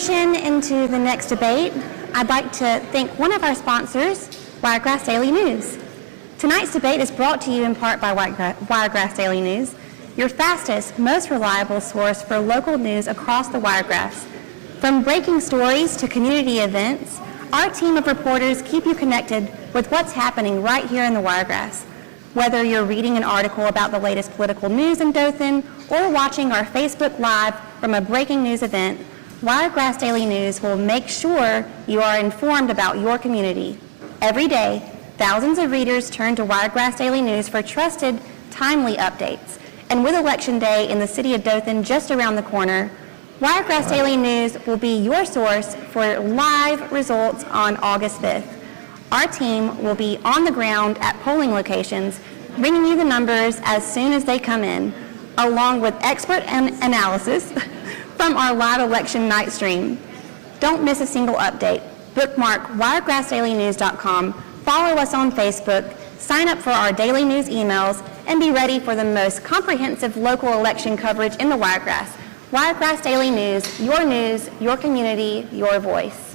transition into the next debate, I'd like to thank one of our sponsors, Wiregrass Daily News. Tonight's debate is brought to you in part by Wiregrass Daily News, your fastest, most reliable source for local news across the Wiregrass. From breaking stories to community events, our team of reporters keep you connected with what's happening right here in the Wiregrass. Whether you're reading an article about the latest political news in Dothan or watching our Facebook Live from a breaking news event, Wiregrass Daily News will make sure you are informed about your community. Every day, thousands of readers turn to Wiregrass Daily News for trusted, timely updates. And with Election Day in the city of Dothan just around the corner, Wiregrass Daily News will be your source for live results on August 5th. Our team will be on the ground at polling locations, bringing you the numbers as soon as they come in, along with expert analysis from our live election night stream. Don't miss a single update. Bookmark wiregrassdailynews.com, follow us on Facebook, sign up for our daily news emails, and be ready for the most comprehensive local election coverage in the Wiregrass. Wiregrass Daily News, your community, your voice.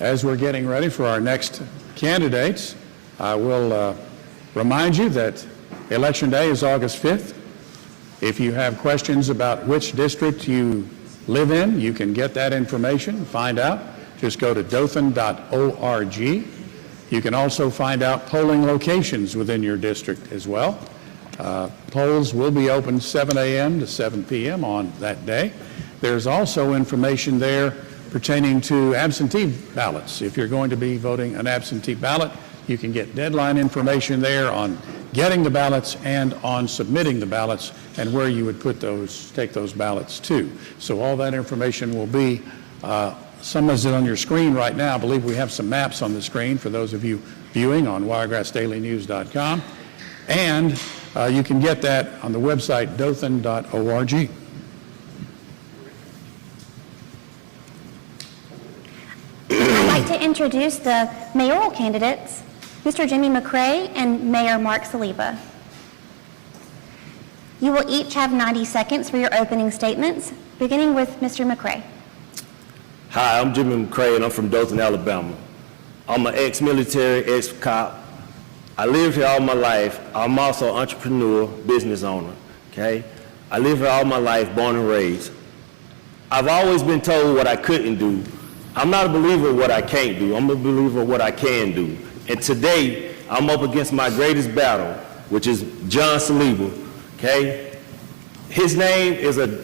As we're getting ready for our next candidates, I will remind you that Election Day is August 5th. If you have questions about which district you live in, you can get that information, find out. Just go to dothan.org. You can also find out polling locations within your district as well. Polls will be open 7 a.m. to 7 p.m. on that day. There's also information there pertaining to absentee ballots. If you're going to be voting an absentee ballot, you can get deadline information there on getting the ballots and on submitting the ballots and where you would take those ballots to. So all that information will be, some is on your screen right now. I believe we have some maps on the screen for those of you viewing on wiregrassdailynews.com. And you can get that on the website dothan.org. I'd like to introduce the mayoral candidates, Mr. Jimmy McCray and Mayor Mark Saliba. You will each have 90 seconds for your opening statements, beginning with Mr. McCray. Hi, I'm Jimmy McCray, and I'm from Dothan, Alabama. I'm an ex-military, ex-cop. I lived here all my life. I'm also an entrepreneur, business owner, okay? I lived here all my life, born and raised. I've always been told what I couldn't do. I'm not a believer of what I can't do. I'm a believer of what I can do. And today, I'm up against my greatest battle, which is John Saliba, okay? His name is a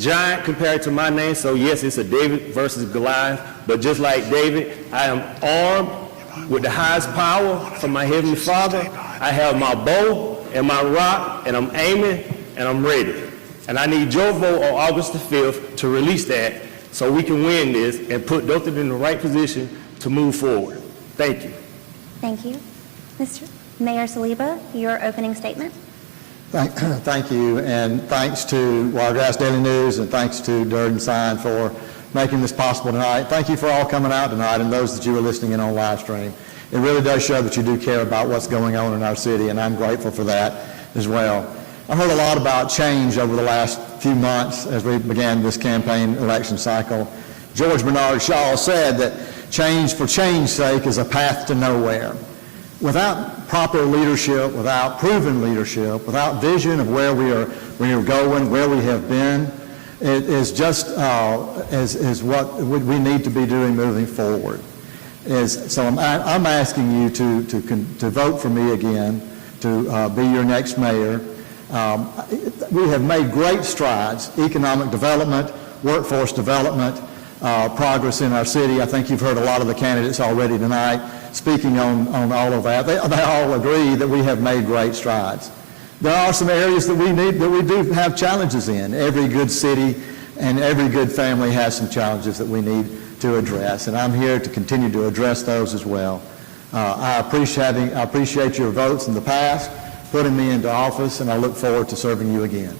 giant compared to my name, so yes, it's a David versus Goliath, but just like David, I am armed with the highest power from my Heavenly Father. I have my bow and my rock, and I'm aiming, and I'm ready. And I need your vote on August the 5th to release that so we can win this and put Dothan in the right position to move forward. Thank you. Thank you. Mr. Mayor Saliba, your opening statement. Thank you, and thanks to Wiregrass Daily News and thanks to Dirt and Sign for making this possible tonight. Thank you for all coming out tonight and those that you are listening in on live stream. It really does show that you do care about what's going on in our city, and I'm grateful for that as well. I've heard a lot about change over the last few months as we began this campaign election cycle. George Bernard Shaw said that change for change's sake is a path to nowhere. Without proper leadership, without proven leadership, without vision of where we are going, where we have been, it is just is what we need to be doing moving forward. So I'm asking you to vote for me again, to be your next mayor. We have made great strides, economic development, workforce development, progress in our city. I think you've heard a lot of the candidates already tonight speaking on all of that. They all agree that we have made great strides. There are some areas that we do have challenges in. Every good city and every good family has some challenges that we need to address, and I'm here to continue to address those as well. I appreciate your votes in the past, putting me into office, and I look forward to serving you again.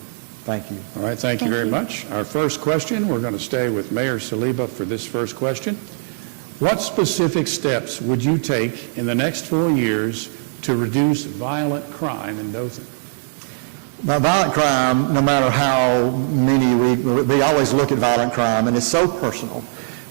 Thank you. All right, thank you Thank very you. much. Our first question, we're going to stay with Mayor Saliba for this first question. What specific steps would you take in the next 4 years to reduce violent crime in Dothan? Now, violent crime, no matter how many, we always look at violent crime, and it's so personal.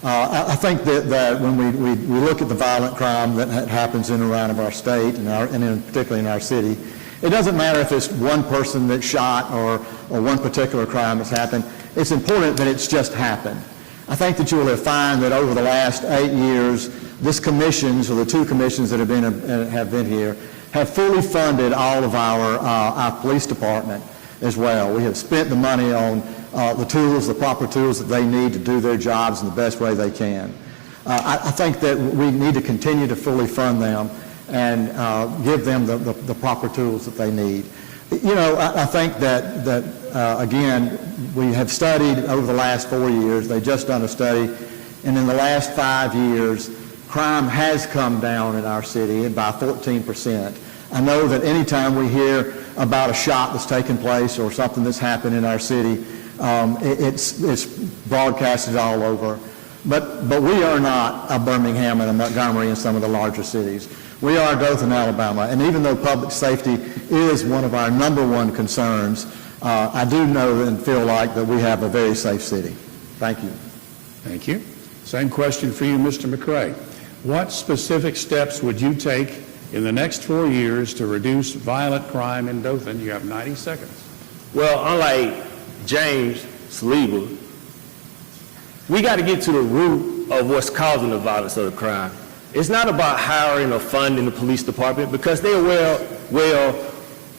I think that when we look at the violent crime that happens in and around of our state, and particularly in our city, it doesn't matter if it's one person that's shot or one particular crime that's happened. It's important that it's just happened. I think that you will find that over the last 8 years, this commissions, or the 2 commissions that have been here, have fully funded all of our police department as well. We have spent the money on the tools, the proper tools that they need to do their jobs in the best way they can. I think that we need to continue to fully fund them and give them the proper tools that they need. You know, I think that again, we have studied over the last 4 years. They've just done a study, and in the last 5 years, crime has come down in our city by 14%. I know that anytime we hear about a shot that's taken place or something that's happened in our city, it's broadcasted all over. But we are not a Birmingham and a Montgomery and some of the larger cities. We are Dothan, Alabama, and even though public safety is one of our #1 concerns, I do know and feel like that we have a very safe city. Thank you. Thank you. Same question for you, Mr. McCray. What specific steps would you take in the next 4 years to reduce violent crime in Dothan? You have 90 seconds. Well, unlike James Saliba, we got to get to the root of what's causing the violence of the crime. It's not about hiring or funding the police department, because they're well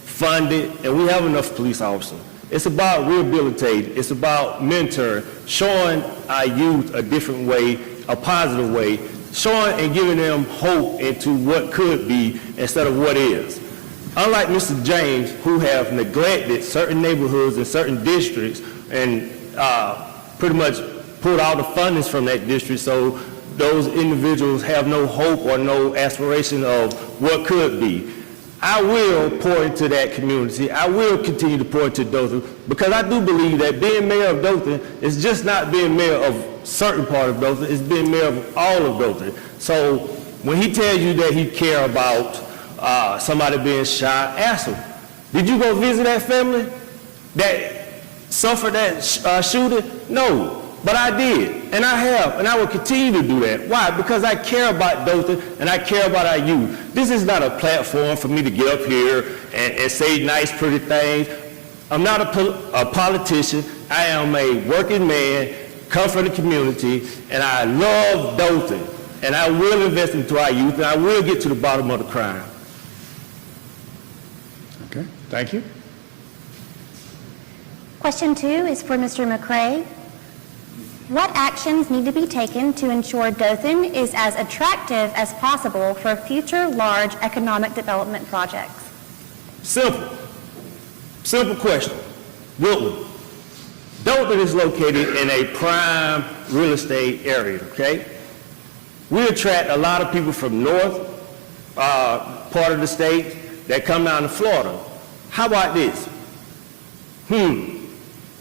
funded and we have enough police officers. It's about rehabilitating. It's about mentoring, showing our youth a different way, a positive way, showing and giving them hope into what could be instead of what is. Unlike Mr. James, who have neglected certain neighborhoods and certain districts and pretty much pulled all the fundings from that district, so those individuals have no hope or no aspiration of what could be. I will pour into that community. I will continue to pour into Dothan, because I do believe that being mayor of Dothan is just not being mayor of a certain part of Dothan, it's being mayor of all of Dothan. So when he tells you that he cares about somebody being shot, ask him, did you go visit that family that suffered that shooting? No. But I did, and I have, and I will continue to do that. Why? Because I care about Dothan, and I care about our youth. This is not a platform for me to get up here and say nice, pretty things. I'm not a politician. I am a working man, come from the community, and I love Dothan, and I will invest into our youth, and I will get to the bottom of the crime. Okay, thank you. Question 2 is for Mr. McCray. What actions need to be taken to ensure Dothan is as attractive as possible for future large economic development projects? Simple question. Good one. Dothan is located in a prime real estate area, okay? We attract a lot of people from north part of the state that come down to Florida. How about this?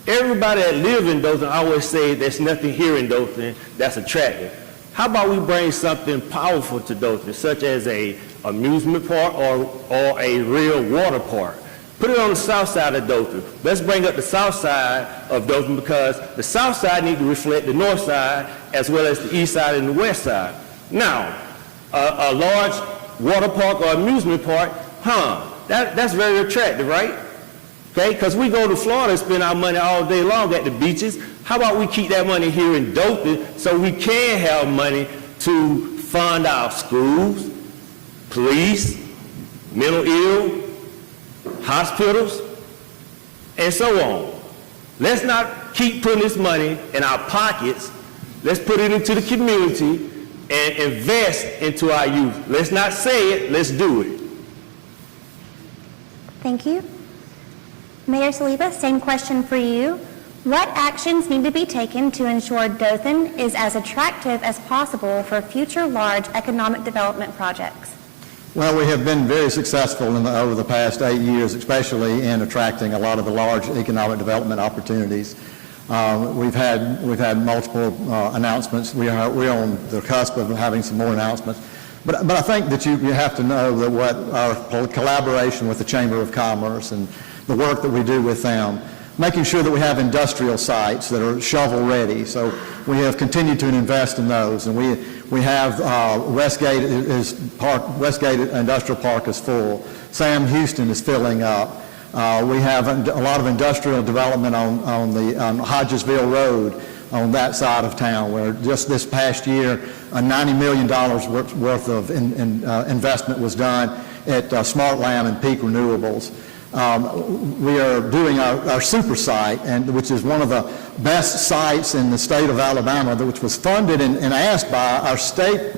Everybody that lives in Dothan always say there's nothing here in Dothan that's attractive. How about we bring something powerful to Dothan, such as a amusement park or a real water park? Put it on the south side of Dothan. Let's bring up the south side of Dothan, because the south side needs to reflect the north side as well as the east side and the west side. Now, a large water park or amusement park, that's very attractive, right? Okay, because we go to Florida and spend our money all day long at the beaches. How about we keep that money here in Dothan so we can have money to fund our schools, police, mental ill, hospitals, and so on. Let's not keep putting this money in our pockets. Let's put it into the community and invest into our youth. Let's not say it, let's do it. Thank you. Mayor Saliba, same question for you. What actions need to be taken to ensure Dothan is as attractive as possible for future large economic development projects? Well, we have been very successful over the past 8 years, especially in attracting a lot of the large economic development opportunities. We've had multiple announcements. We're on the cusp of having some more announcements. But I think that you have to know that what our collaboration with the Chamber of Commerce and the work that we do with them, making sure that we have industrial sites that are shovel-ready. So we have continued to invest in those, and we have Westgate Industrial Park is full. Sam Houston is filling up. We have a lot of industrial development on Hodgesville Road on that side of town, where just this past year, $90 million worth of investment was done at Smartland and Peak Renewables. We are doing our super site, which is one of the best sites in the state of Alabama, which was funded and asked by our state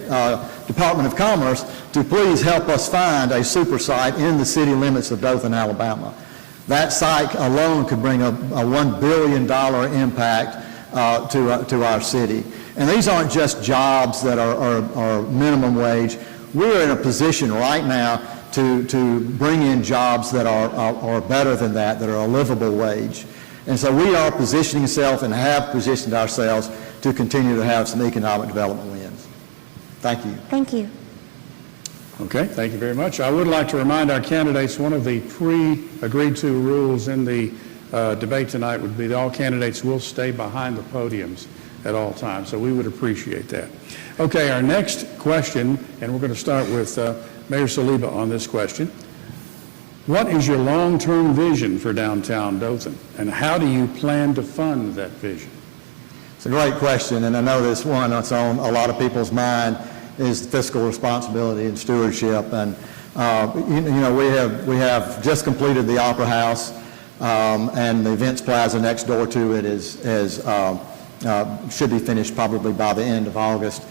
Department of Commerce to please help us find a super site in the city limits of Dothan, Alabama. That site alone could bring a $1 billion impact to our city. And these aren't just jobs that are minimum wage. We're in a position right now to bring in jobs that are better than that are a livable wage. And so we are positioning ourselves and have positioned ourselves to continue to have some economic development wins. Thank you. Thank you. Okay, thank you very much. I would like to remind our candidates one of the pre-agreed to rules in the debate tonight would be that all candidates will stay behind the podiums at all times, so we would appreciate that. Okay, our next question, and we're going to start with Mayor Saliba on this question. What is your long-term vision for downtown Dothan, and how do you plan to fund that vision? It's a great question, and I know this one that's on a lot of people's mind is fiscal responsibility and stewardship. And we have just completed the Opera House, and the Events Plaza next door to it should be finished probably by the end of August.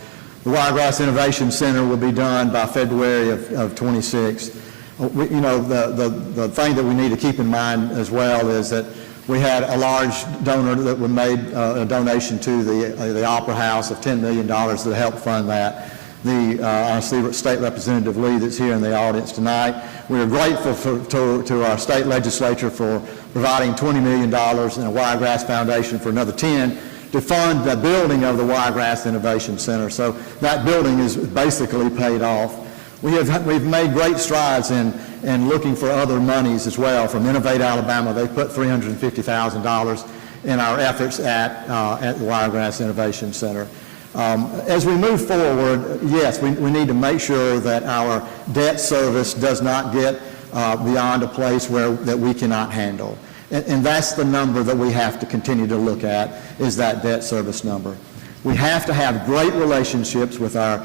The Wiregrass Innovation Center will be done by February of 26. The thing that we need to keep in mind as well is that we had a large donor that made a donation to the Opera House of $10 million to help fund that. Our State Representative Lee that's here in the audience tonight. We are grateful to our state legislature for providing $20 million and a Wiregrass Foundation for another 10 to fund the building of the Wiregrass Innovation Center. So that building is basically paid off. We've made great strides in looking for other monies as well. From Innovate Alabama, they put $350,000 in our efforts at the Wiregrass Innovation Center. As we move forward, yes, we need to make sure that our debt service does not get beyond a place that we cannot handle. And that's the number that we have to continue to look at, is that debt service number. We have to have great relationships with our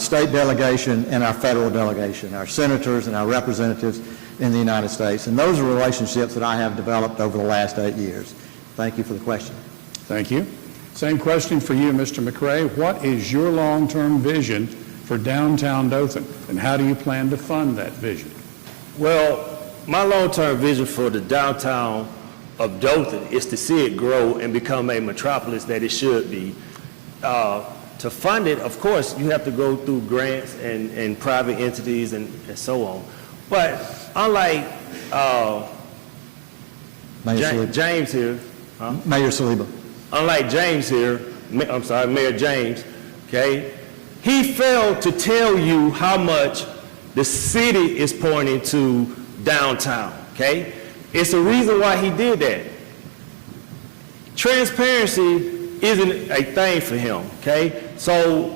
state delegation and our federal delegation, our senators and our representatives in the United States. And those are relationships that I have developed over the last 8 years. Thank you for the question. Thank you. Same question for you, Mr. McCray. What is your long-term vision for downtown Dothan, and how do you plan to fund that vision? Well, my long-term vision for the downtown of Dothan is to see it grow and become a metropolis that it should be. To fund it, of course, you have to go through grants and private entities and so on. But unlike James here, Mayor Saliba. Unlike James here, Mayor James, okay, he failed to tell you how much the city is pouring into downtown, okay? It's the reason why he did that. Transparency isn't a thing for him, okay? So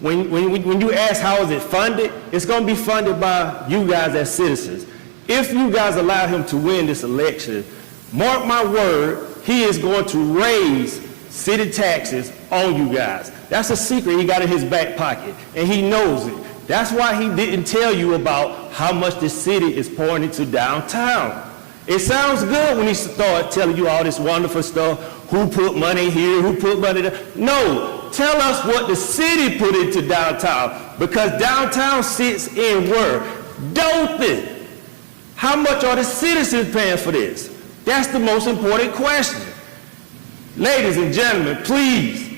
when you ask how is it funded, it's going to be funded by you guys as citizens. If you guys allow him to win this election, mark my word, he is going to raise city taxes on you guys. That's a secret he got in his back pocket, and he knows it. That's why he didn't tell you about how much the city is pouring into downtown. It sounds good when he starts telling you all this wonderful stuff, who put money here, who put money there. No, tell us what the city put into downtown, because downtown sits in where? Dothan. How much are the citizens paying for this? That's the most important question. Ladies and gentlemen, please,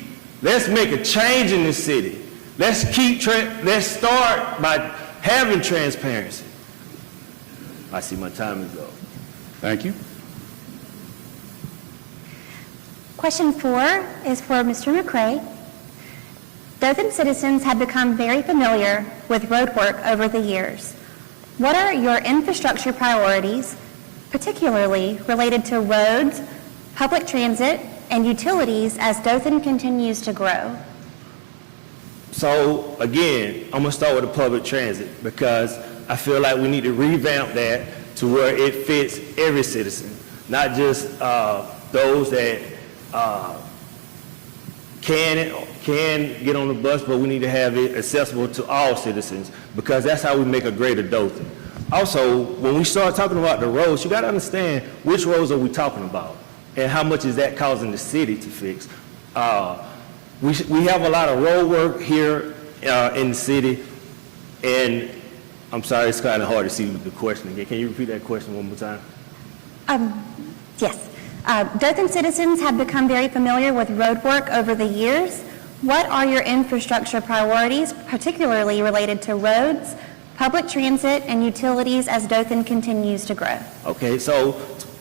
let's make a change in this city. Let's start by having transparency. I see my time is up. Thank you. Question 4 is for Mr. McCray. Dothan citizens have become very familiar with road work over the years. What are your infrastructure priorities, particularly related to roads, public transit, and utilities as Dothan continues to grow? So again, I'm gonna start with the public transit because I feel like we need to revamp that to where it fits every citizen, not just those that can get on the bus, but we need to have it accessible to all citizens because that's how we make a greater Dothan. Also, when we start talking about the roads, you got to understand which roads are we talking about and how much is that causing the city to fix. We have a lot of road work here in the city, and I'm sorry, it's kind of hard to see the question again. Can you repeat that question one more time? Yes. Dothan citizens have become very familiar with road work over the years. What are your infrastructure priorities, particularly related to roads, public transit, and utilities as Dothan continues to grow? Okay, so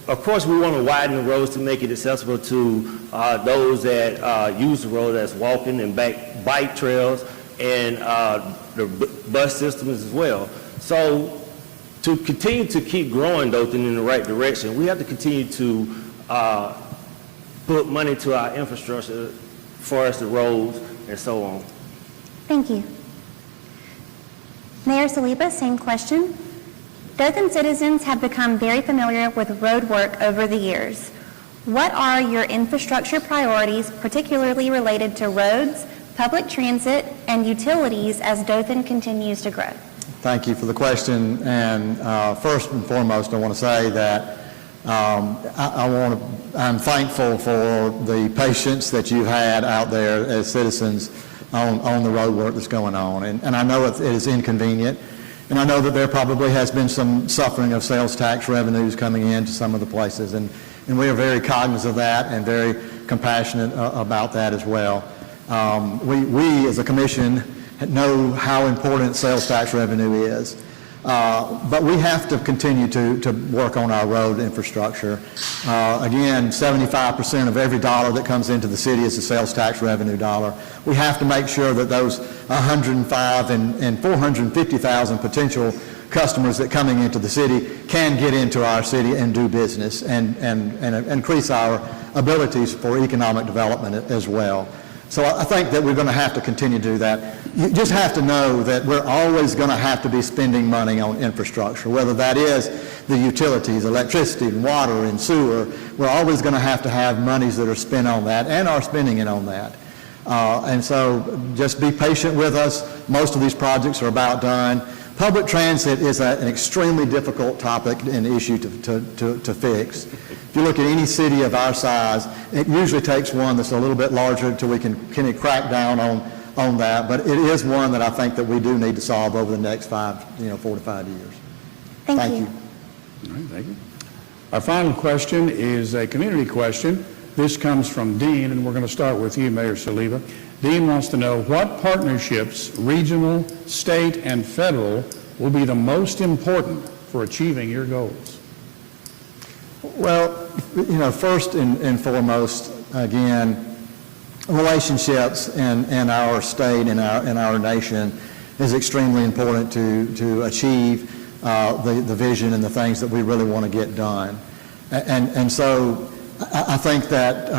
of course we want to widen the roads to make it accessible to those that use the road, that's walking and bike trails, and the bus systems as well. So to continue to keep growing Dothan in the right direction, we have to continue to put money to our infrastructure for us, the roads and so on. Thank you. Mayor Saliba, same question. Dothan citizens have become very familiar with road work over the years. What are your infrastructure priorities, particularly related to roads, public transit, and utilities as Dothan continues to grow? Thank you for the question. And first and foremost, I want to say that I'm thankful for the patience that you've had out there as citizens on the road work that's going on. And I know it is inconvenient. And I know that there probably has been some suffering of sales tax revenues coming into some of the places. And we are very cognizant of that and very compassionate about that as well. We as a commission know how important sales tax revenue is. But we have to continue to work on our road infrastructure. Again, 75% of every dollar that comes into the city is a sales tax revenue dollar. We have to make sure that those 105 and 450,000 potential customers that coming into the city can get into our city and do business and increase our abilities for economic development as well. So I think that we're going to have to continue to do that. You just have to know that we're always going to have to be spending money on infrastructure, whether that is the utilities, electricity, and water, and sewer. We're always going to have monies that are spent on that and are spending it on that. And so just be patient with us. Most of these projects are about done. Public transit is an extremely difficult topic and issue to fix. If you look at any city of our size, it usually takes one that's a little bit larger until we can crack down on that. But it is one that I think that we do need to solve over the next 4 to 5 years. Thank you. All right, thank you. Our final question is a community question. This comes from Dean, and we're going to start with you, Mayor Saliba. Dean wants to know what partnerships, regional, state, and federal, will be the most important for achieving your goals? Well, first and foremost, again, relationships in our state and our nation is extremely important to achieve the vision and the things that we really want to get done. And so I think that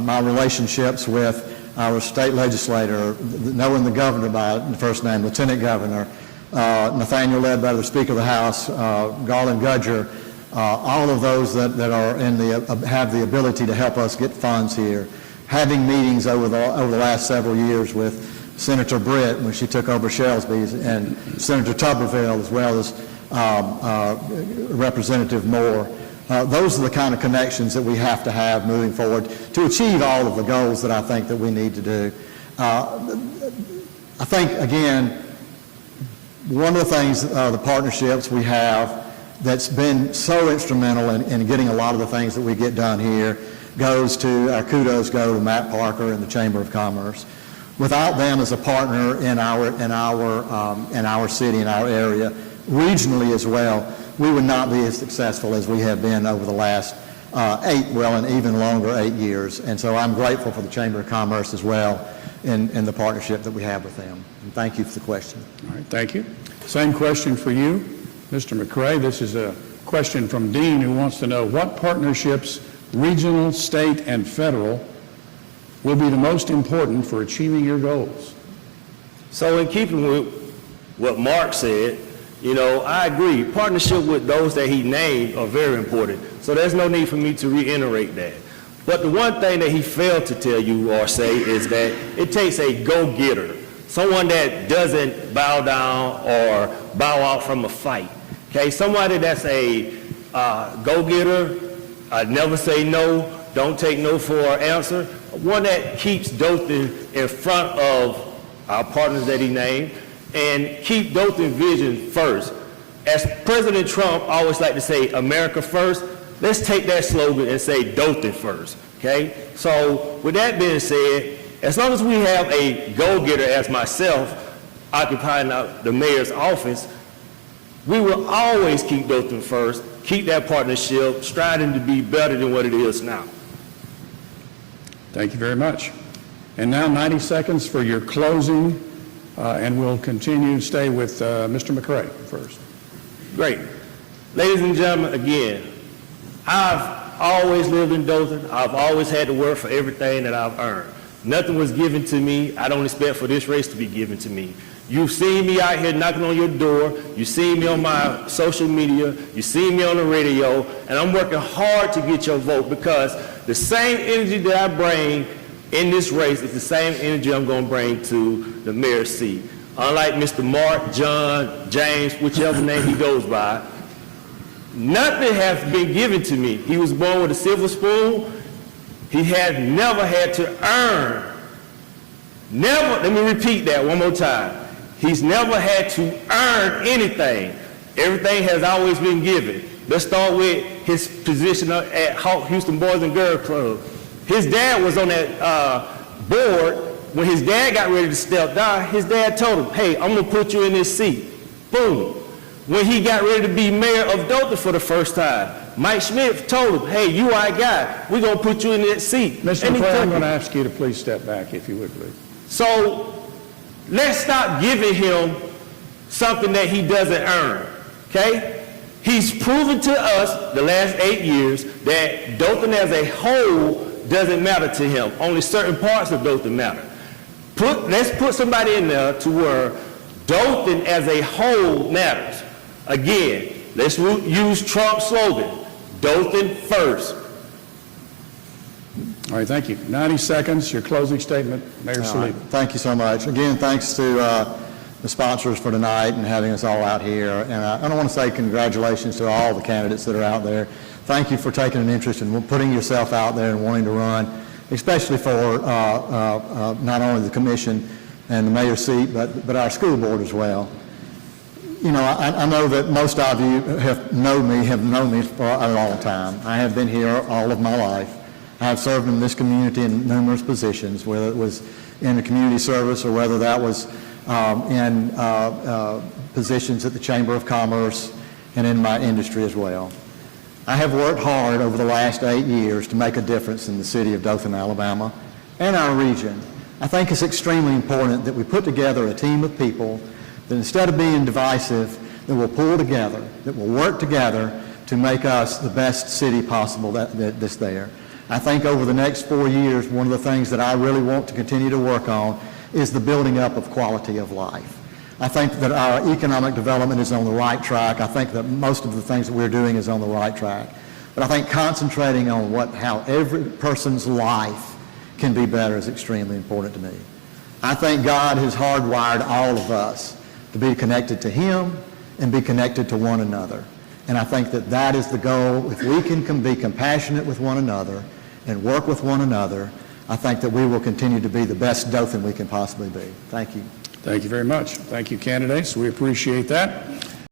my relationships with our state legislator, knowing the governor by the first name, Lieutenant Governor, Nathaniel Ledbetter, the Speaker of the House, Garland Gudger, all of those that are have the ability to help us get funds here. Having meetings over the last several years with Senator Britt when she took over Shelsby's, and Senator Tuberville, as well as Representative Moore. Those are the kind of connections that we have to have moving forward to achieve all of the goals that I think that we need to do. I think, again, one of the things, the partnerships we have that's been so instrumental in getting a lot of the things that we get done here our kudos go to Matt Parker and the Chamber of Commerce. Without them as a partner in our city, in our area, regionally as well, we would not be as successful as we have been over the last 8 years. And so I'm grateful for the Chamber of Commerce as well in the partnership that we have with them. And thank you for the question. All right, thank you. Same question for you, Mr. McCray. This is a question from Dean, who wants to know what partnerships, regional, state, and federal, will be the most important for achieving your goals? So in keeping with what Mark said, I agree. Partnership with those that he named are very important. So there's no need for me to reiterate that. But the one thing that he failed to tell you or say is that it takes a go-getter, someone that doesn't bow down or bow out from a fight. Okay, somebody that's a go-getter, never say no, don't take no for an answer, one that keeps Dothan in front of our partners that he named, and keep Dothan vision first. As President Trump always like to say, America first, let's take that slogan and say Dothan first, okay? So with that being said, as long as we have a go-getter as myself occupying the mayor's office, we will always keep Dothan first, keep that partnership, striving to be better than what it is now. Thank you very much. And now 90 seconds for your closing, and we'll continue to stay with Mr. McCray first. Great. Ladies and gentlemen, again, I've always lived in Dothan. I've always had to work for everything that I've earned. Nothing was given to me. I don't expect for this race to be given to me. You've seen me out here knocking on your door. You've seen me on my social media. You've seen me on the radio. And I'm working hard to get your vote, because the same energy that I bring in this race is the same energy I'm going to bring to the mayor's seat. Unlike Mr. Mark, John, James, whichever name he goes by, nothing has been given to me. He was born with a silver spoon. He has never had to earn. Never, let me repeat that one more time. He's never had to earn anything. Everything has always been given. Let's start with his position at Houston Boys and Girls Club. His dad was on that board. When his dad got ready to step down, his dad told him, hey, I'm going to put you in this seat. Boom. When he got ready to be mayor of Dothan for the first time, Mike Schmidt told him, hey, you our guy. We're going to put you in that seat. Mr. McCray, I'm going to ask you to please step back, if you would, please. So let's stop giving him something that he doesn't earn, okay? He's proven to us the last 8 years that Dothan as a whole doesn't matter to him. Only certain parts of Dothan matter. Let's put somebody in there to where Dothan as a whole matters. Again, let's use Trump's slogan, Dothan first. All right, thank you. 90 seconds, your closing statement, Mayor Saliba. Thank you so much. Again, thanks to the sponsors for tonight and having us all out here. And I want to say congratulations to all the candidates that are out there. Thank you for taking an interest in putting yourself out there and wanting to run, especially for not only the commission and the mayor's seat, but our school board as well. You know, I know that most of you have known me for a long time. I have been here all of my life. I have served in this community in numerous positions, whether it was in the community service or whether that was in positions at the Chamber of Commerce and in my industry as well. I have worked hard over the last 8 years to make a difference in the city of Dothan, Alabama, and our region. I think it's extremely important that we put together a team of people that, instead of being divisive, that will pull together, that will work together to make us the best city possible that's there. I think over the next 4 years, one of the things that I really want to continue to work on is the building up of quality of life. I think that our economic development is on the right track. I think that most of the things that we're doing is on the right track. But I think concentrating on how every person's life can be better is extremely important to me. I think God has hardwired all of us to be connected to Him and be connected to one another. And I think that that is the goal. If we can be compassionate with one another and work with one another, I think that we will continue to be the best Dothan we can possibly be. Thank you. Thank you very much. Thank you, candidates. We appreciate that.